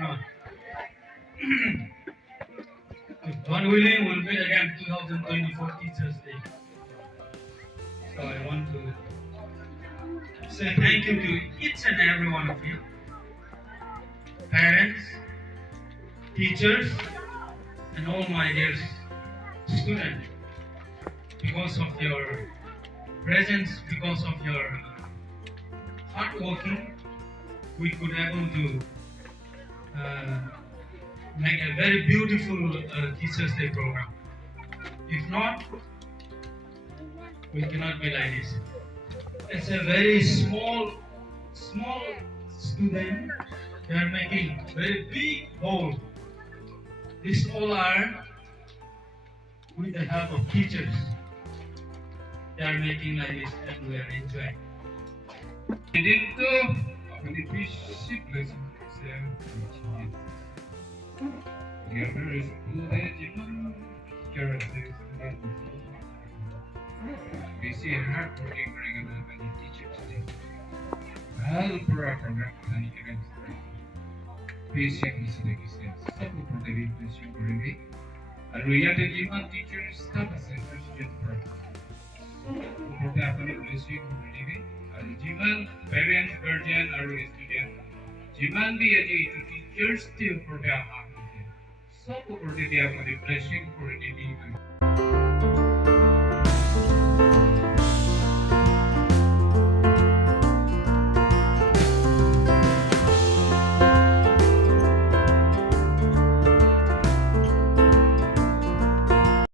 not. God willing, we'll meet again 2024 Teachers Day. So I want to say thank you to each and every one of you, parents, teachers, and all my dear students, because of your presence, because of your hard working, we could able to uh, make a very beautiful Teachers Day program. If not, we cannot be like this. It's a very small student. They are making very big goal. These all are with the help of teachers. They are making like this, and we are enjoying. Dito, ako ni Bishop Blessing Excel teaching it. Together is student, characters, and we see hard-working regular many teachers today. Mahal for our program sa event. Basic is the existence. Satu for the witness yung already. Aluyatan iman teachers, staff, and student program. Seperti apa nih blessing already. Jiman parents, guardian, or student. Jiman be aja itu teachers still for their heart. So for the blessing for the